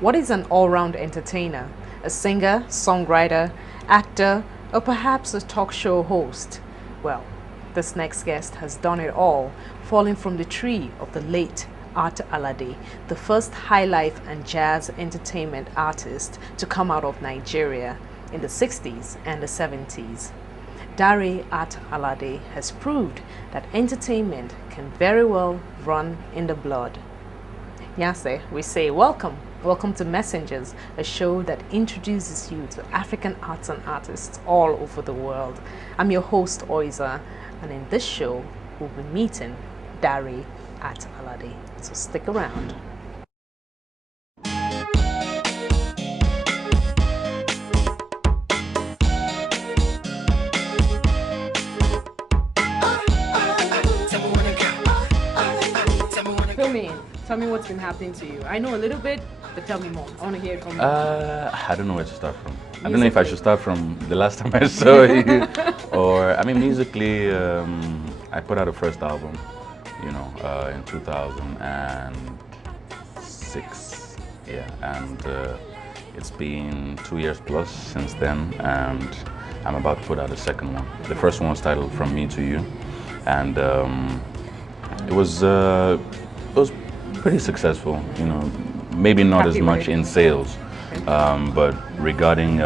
What is an all-round entertainer? A singer, songwriter, actor, or perhaps a talk show host? Well, this next guest has done it all, falling from the tree of the late Art Alade, the first high life and jazz entertainment artist to come out of Nigeria in the 60s and the 70s. Art Alade has proved that entertainment can very well run in the blood. Nyase, we say welcome. Welcome to Messengers, a show that introduces you to African arts and artists all over the world. I'm your host, OYIZA, and in this show, we'll be meeting Art Alade. So stick around. Fill me in. Tell me what's been happening to you. I know a little bit, but tell me more. I want to hear it from you. I don't know where to start from. I don't know if I should start from the last time I saw you, or I mean, musically, I put out a first album, in 2006. Yeah, and it's been 2 years plus since then, and I'm about to put out a second one. The first one was titled "From Me to You," and it was pretty successful, maybe not as much in sales, but regarding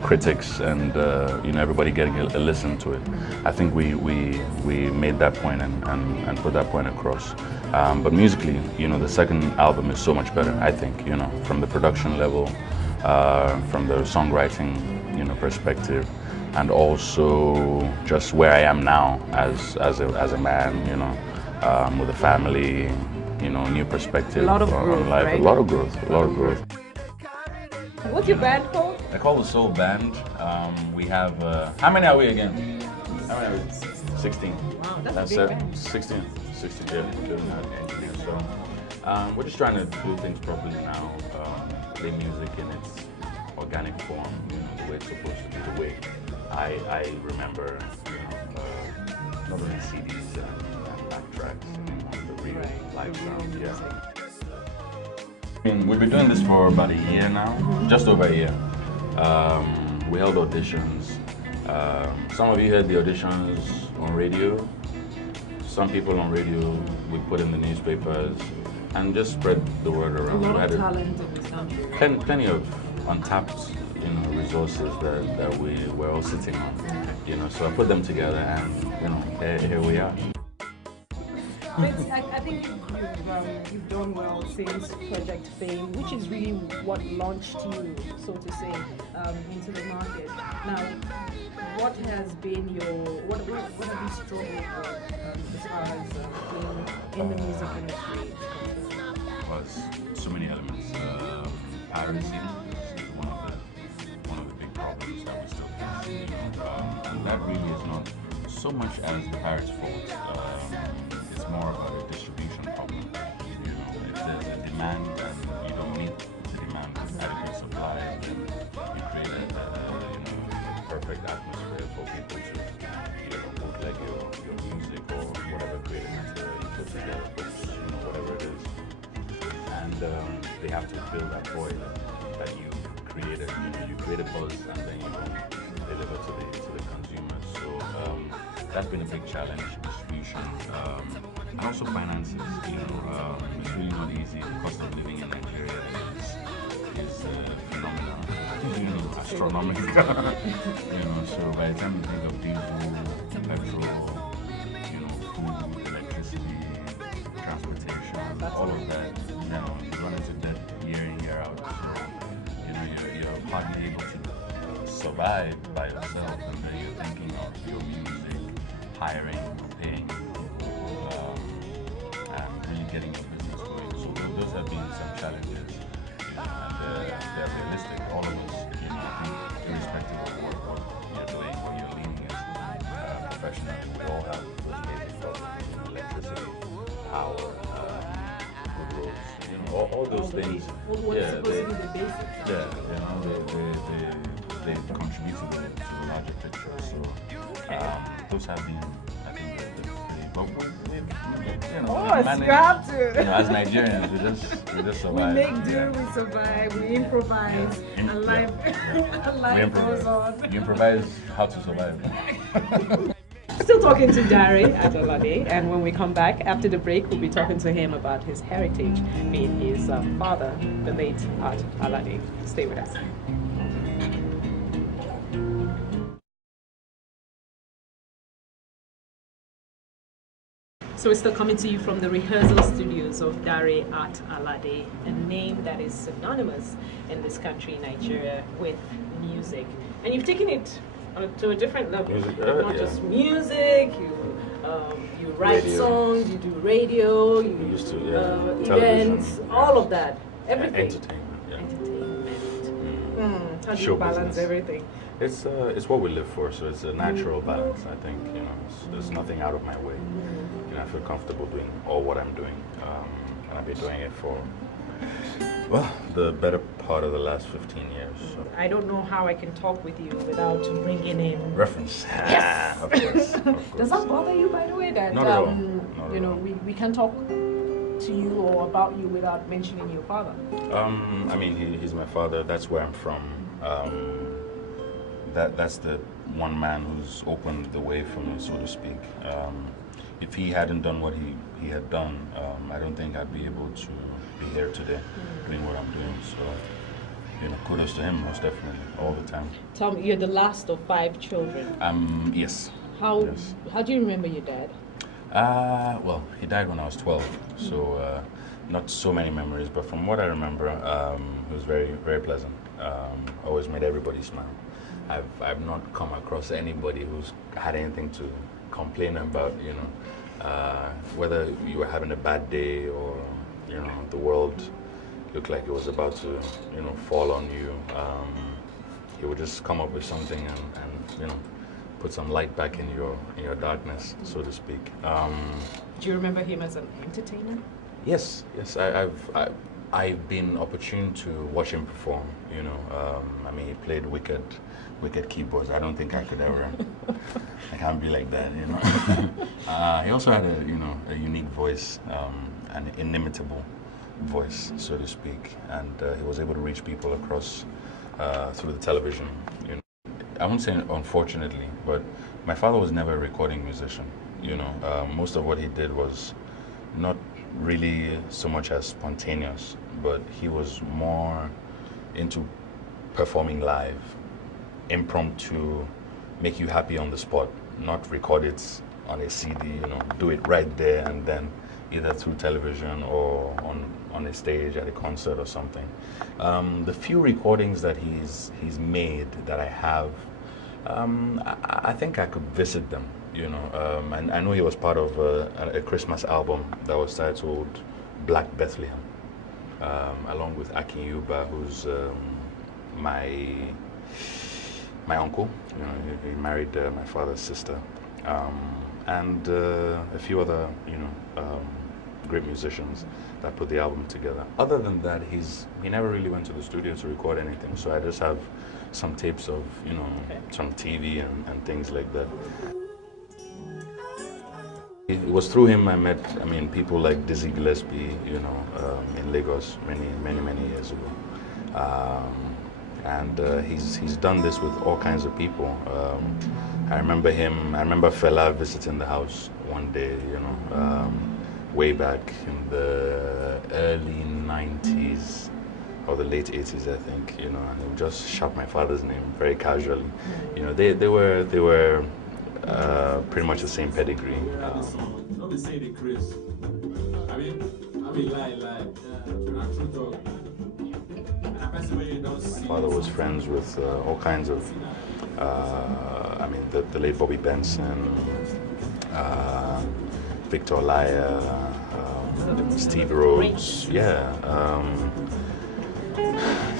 critics and everybody getting a listen to it, I think we made that point and put that point across. But musically, the second album is so much better, I think, from the production level, from the songwriting, perspective, and also just where I am now as a man, with a family, new perspective on life. Right? A lot of growth. What's your band called? I call the Soul Band. We have, how many are we again? How many are we? 16. Wow, that's a big band. 16, yeah, doing that engineer. So we're just trying to do things properly now, play music in its organic form, the way it's supposed to be, the way I remember, not only CDs and backtracks, the real live sound, yeah. We've been doing this for about a year now, just over a year. We held auditions. Some of you heard the auditions on radio. Some people on radio we put in the newspapers and just spread the word around. A lot of talent on the sound. Plenty of untapped resources that we were all sitting on. So I put them together and here we are. But I think you've done well since Project Fame, which is really what launched you, so to say, into the market. Now, what has been what have you struggled with as far as being in the music industry? Well, so many elements. Piracy is one of the big problems that we still face, and that really is not so much as the pirates' fault. It's more about a distribution problem. If there's a demand and you don't meet the demand with adequate supply, then you create a perfect atmosphere for people to bootleg your music or whatever creative material you put together, whatever it is. And they have to fill that void that you created. You create a buzz and then you don't deliver to the consumers. So that's been a big challenge, distribution, and also finances. It's really not easy. The cost of living in Nigeria is phenomenal, astronomical. So by the time you think of diesel, petrol, food, electricity, transportation, all of that, you run into debt year in, year out. So you're hardly able to survive by yourself, and then you're thinking of your music, hiring, paying people, and really getting your business going. So those have been some challenges, and they're realistic. All of us, I think, irrespective of what you're doing, what you're leaning into professionally, we all have those basic problems: electricity, power, good roads, all those things. They contribute to the larger picture. So those have been, I think, the pretty But you know, Oh, we you manage, have to. you know, as Nigerians, we just We survive. make do, we survive, we improvise, Yeah. and life, and life goes on. You improvise how to survive. Still talking to Dare Art Alade, and when we come back after the break, we'll be talking to him about his heritage, being his father, the late Art Alade. Stay with us. So we're still coming to you from the rehearsal studios of Dare Art Alade, a name that is synonymous in this country, Nigeria, with music. And you've taken it to a different level. Music, not yeah. just music, you write Radio. songs, you do radio, you We used to, events, television, all of that, everything. Entertainment, yeah. Entertainment. How do Show you balance business. everything? It's what we live for, so it's a natural balance. I think there's nothing out of my way. I feel comfortable doing all what I'm doing, and I've been doing it for the better part of the last 15 years. So. I don't know how I can talk with you without bringing in Reference. Yes. Of course. Does that bother you, by the way, that Not at all. Not at all. we can talk to you or about you without mentioning your father? I mean, he's my father. That's where I'm from. That's the one man who's opened the way for me, so to speak. If he hadn't done what he had done, I don't think I'd be able to be here today doing what I'm doing. So, kudos to him, most definitely, all the time. Tell me, you're the last of 5 children. Yes. How Yes. how do you remember your dad? Well, he died when I was 12, so not so many memories, but from what I remember, he was very, very pleasant. Always made everybody smile. I've not come across anybody who's had anything to complain about, whether you were having a bad day or, the world looked like it was about to, fall on you. He would just come up with something and put some light back in your darkness, so to speak. Do you remember him as an entertainer? Yes. I've been opportune to watch him perform. I mean, he played wicked keyboards. I don't think I could ever. I can't be like that. He also had a unique voice, an inimitable voice, so to speak, and he was able to reach people across through the television. I won't say unfortunately, but my father was never a recording musician. Most of what he did was not really so much as spontaneous, but he was more into performing live, impromptu, make you happy on the spot, not record it on a CD, do it right there and then either through television or on a stage at a concert or something. The few recordings that he's made that I have, I think I could visit them. And I know he was part of a Christmas album that was titled Black Bethlehem, along with Akin Yuba, who's my uncle. He married my father's sister, and a few other great musicians that put the album together. Other than that, he never really went to the studio to record anything. So I just have some tapes of some TV and things like that. It was through him I met, people like Dizzy Gillespie, in Lagos many years ago. And he's done this with all kinds of people. I remember Fela visiting the house one day, way back in the early 90s or the late 80s, I think, and he would just shout my father's name very casually. They were pretty much the same pedigree. Don't be saying it, Chris. I mean, lie. True talk. My father was friends with all kinds of, the late Bobby Benson, Victor Olaya, Steve Rhodes,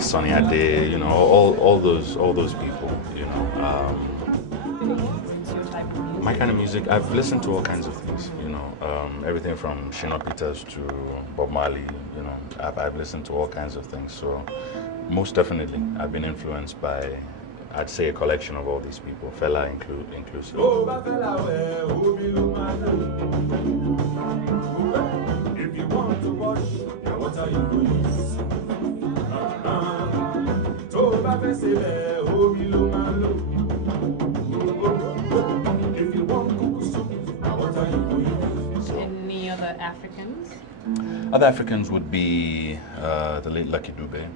Sonny Ade, all those people, My kind of music, I've listened to all kinds of things, everything from Shina Peters to Bob Marley, I've listened to all kinds of things. So most definitely, I've been influenced by I'd say a collection of all these people, fella inclusive. If you want to watch, what are you doing? If you want cook soup, what are you doing? Any other Africans? Other Africans would be the late Lucky Dube,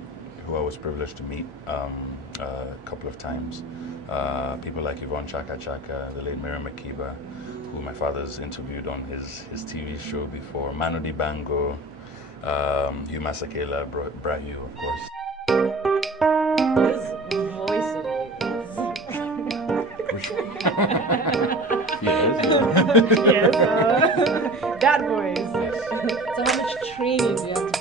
who I was privileged to meet a couple of times. People like Yvonne Chaka Chaka, the late Miriam Makeba, who my father's interviewed on his TV show before. Manu Dibango, Hugh Masakela, Brahu, of course. This voice of Yes. yes, that voice. So how much training do you have to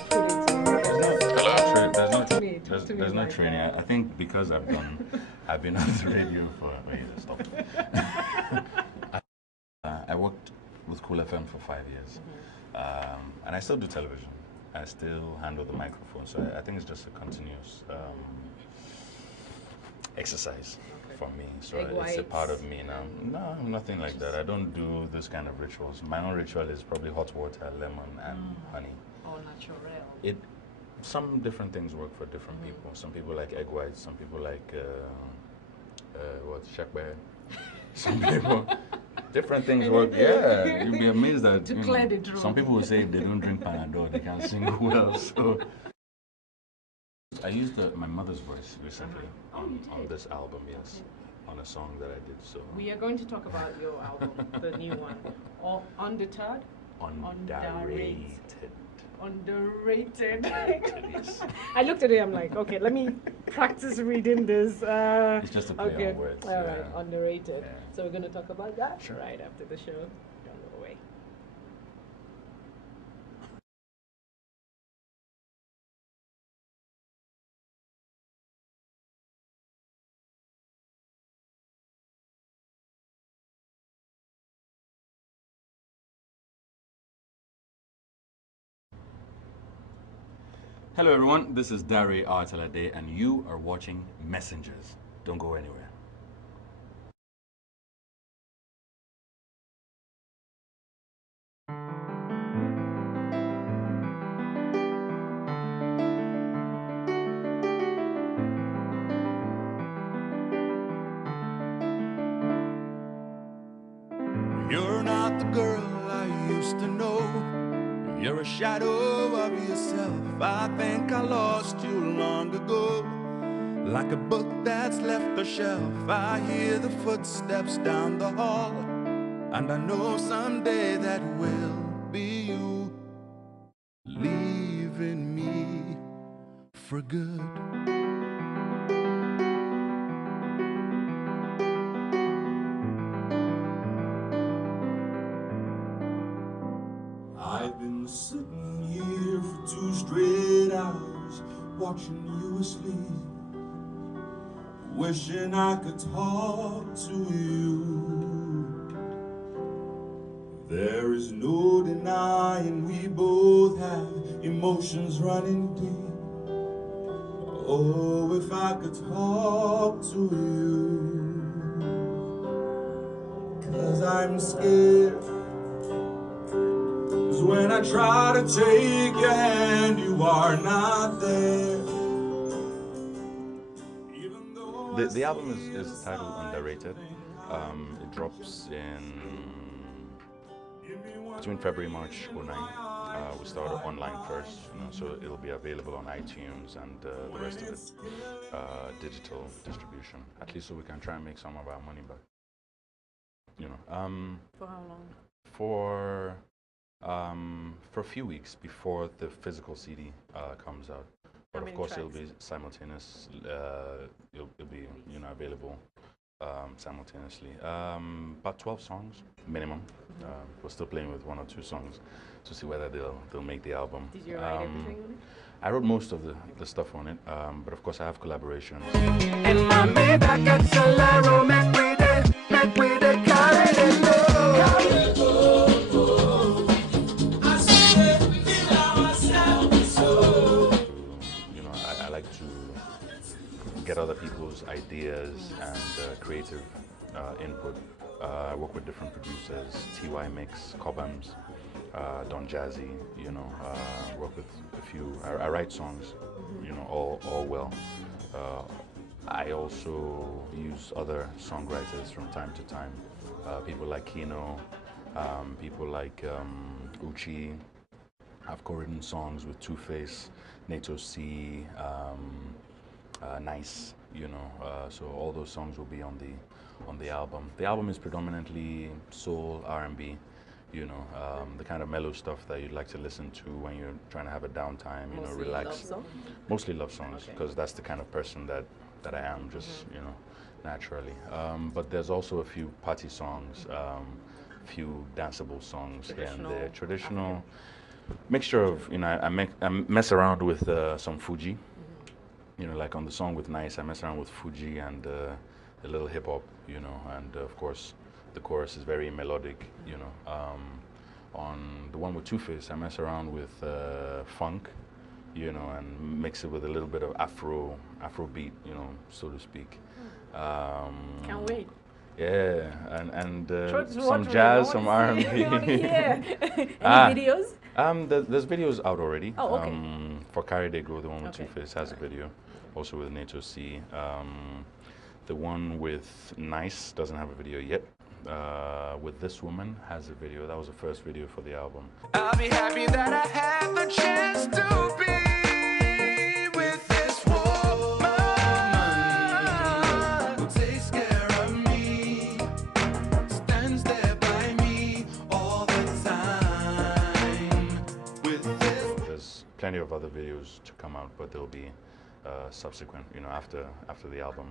put into it? There's no training. I think because I've been on the radio for. Wait, stop. I worked with Cool FM for 5 years, and I still do television. I still handle the microphone, so I think it's just a continuous exercise for me. So it's a part of me now. No, nothing like that. I don't do this kind of rituals. My own ritual is probably hot water, lemon, and honey. Or natural. Some different things work for different people. Some people like egg whites. Some people like shakbare. Some people. Different things work. Yeah, you'll be amazed that some people will say if they don't drink Panadol, they can't sing well. So I used my mother's voice recently on this album, yes, on a song that I did. So we are going to talk about your album, the new one, Undeterred. Underrated. I looked at it, I'm like, okay, let me practice reading this. It's just a play on words. All right, underrated. Yeah. So we're going to talk about that Sure. right after the show. Don't go away. Hello everyone, this is Dare Art Alade and you are watching Messengers. Don't go anywhere. You're not the girl I used to know. You're a shadow of yourself. I think I lost you long ago. Like a book that's left the shelf, I hear the footsteps down the hall, and I know someday that will be you, leaving me for good. I've been sitting here for 2 straight hours, watching you asleep, wishing I could talk to you. There is no denying we both have emotions running deep. Oh, if I could talk to you, 'cause I'm scared. When I try to take your hand, you are not there. The album is titled Underrated. It drops in between February and March 2009. We started online first, so it'll be available on iTunes and the rest of it digital distribution. At least so we can try and make some of our money back. For how long? For a few weeks before the physical CD comes out. But of course, it'll be simultaneous. It'll be available simultaneously. About 12 songs minimum. We're still playing with 1 or 2 songs to see whether they'll make the album. Did you write everything on it? I wrote most of the stuff on it, but of course I have collaborations. In my Maybach at Solero, make with it, carry it low. I like to get other people's ideas creative input. I work with different producers, TY Mix, Cobhams, Don Jazzy, you know, work with a few, I write songs, you know, all well. I also use other songwriters from time to time, people like Kino, people like Uchi. I've co-written songs with Two Face, Nato C, Nice, you know, so all those songs will be on the album. The album is predominantly soul, R&B, you know, the kind of mellow stuff that you'd like to listen to when you're trying to have a downtime, you know, relax. Love songs? Mostly love songs, Okay. because that's the kind of person that I am, just you know, naturally. But there's also a few party songs, few danceable songs here and there. Traditional mixture of, you know, I mess around with some Fuji. You know, like on the song with Nice, I mess around with Fuji and a little hip hop, you know, and of course the chorus is very melodic, you know. On the one with Two Face, I mess around with funk, you know, and mix it with a little bit of Afro beat, you know, so to speak. Can't wait. Yeah, and some Watch me. jazz, I some wanna R&B. see it. I wanna hear. Any videos? There's videos out already. Oh, okay. For Carry They Go, the one with Okay. Two Face has a video. Also with Nato C. The one with Nice doesn't have a video yet. With This Woman has a video. That was the first video for the album. I'll be happy that I had the chance to be with this woman who takes care of me, stands there by me all the time. With this. There's plenty of other videos to come out, but there'll be subsequent, you know, after the album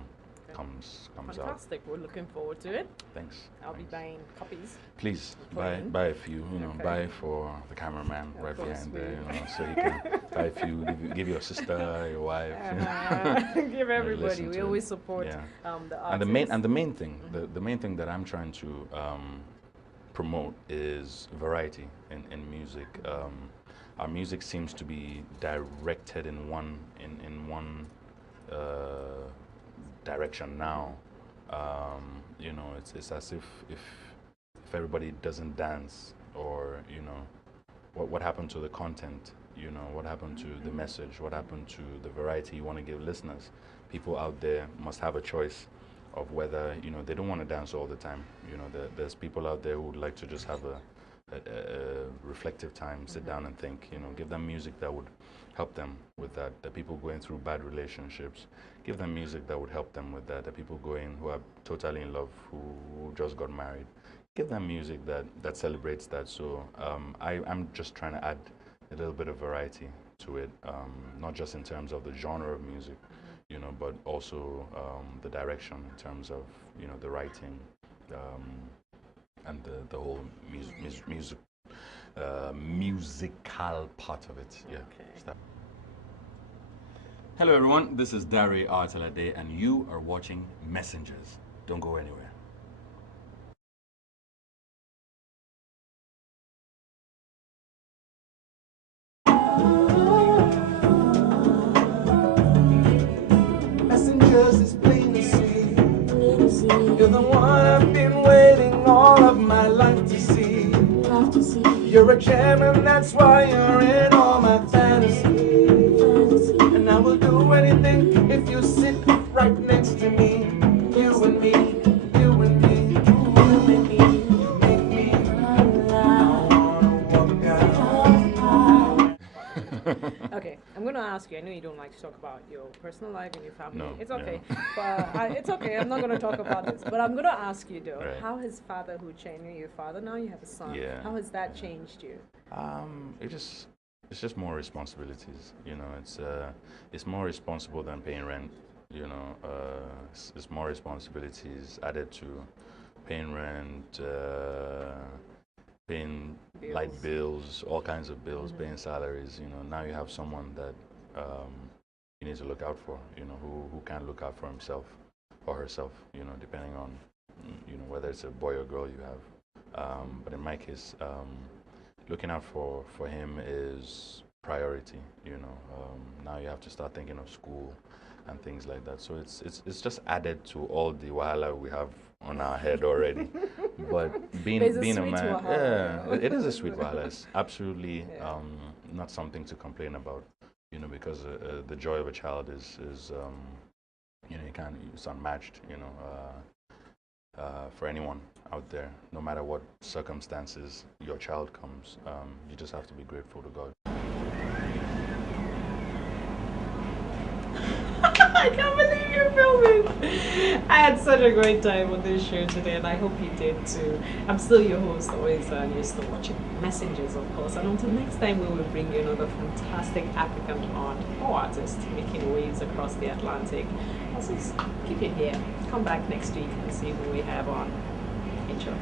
comes out. Fantastic. We're looking forward to it. Thanks. I'll be Thanks. buying copies. Please Put buy a few, you know, Okay. buy for the cameraman right course behind there, we- you know, so he can buy a few, give your sister, your wife. Give everybody. listen We to always it. support Yeah. the artists. And the main thing, the main thing that I'm trying to promote is variety in music. Our music seems to be directed in one direction now. You know, it's as if everybody doesn't dance, or you know, what happened to the content? You know, what happened to the message? What happened to the variety you want to give listeners? People out there must have a choice of whether, you know, they don't want to dance all the time. You know, there's people out there who would like to just have a reflective time, sit down and think. You know, give them music that would help them with that. The people going through bad relationships, give them music that would help them with that. The people who are totally in love, who just got married, give them music that celebrates that. So I'm just trying to add a little bit of variety to it, not just in terms of the genre of music, you know, but also the direction in terms of, you know, the writing, and the whole musical part of it. Yeah. Okay. Hello everyone, this is Dari Art Alade, and you are watching Messengers. Don't go anywhere. Messengers is plain to see. You're the one I've been waiting all of my life to see. You're a gem and that's why you're in all my fantasy. And I will do anything if you sit right next to me. You and me, you and me, you and me. You make me, I wanna walk out. Okay, I'm gonna ask you. I know you don't like to talk about your personal life and your family. No, It's okay, yeah. but it's okay. I'm not gonna talk about this. But I'm gonna ask you though. Right. How has fatherhood changed? You're your father now. You have a son. Yeah, How has that changed you? It's just more responsibilities. You know, it's more responsible than paying rent. You know, it's more responsibilities added to paying rent, paying light bills, all kinds of bills, paying salaries. You know, now you have someone that you need to look out for. You know, who can look out for himself or herself. You know, depending on, you know, whether it's a boy or girl you have. But in my case, looking out for him is priority. You know, now you have to start thinking of school, and things like that. So it's just added to all the wahala we have on our head already. But being a man, yeah, it is a sweet wahala. It's absolutely not something to complain about, you know, because the joy of a child is you know, it's unmatched, you know, for anyone out there, no matter what circumstances your child comes, you just have to be grateful to God. I can't believe you're filming. I had such a great time on this show today, and I hope you did too. I'm still your host, OYIZA, and you're still watching Messengers, of course. And until next time, we will bring you another fantastic African art or artist making waves across the Atlantic. Also, keep it here. Come back next week and see who we have on. Enjoy.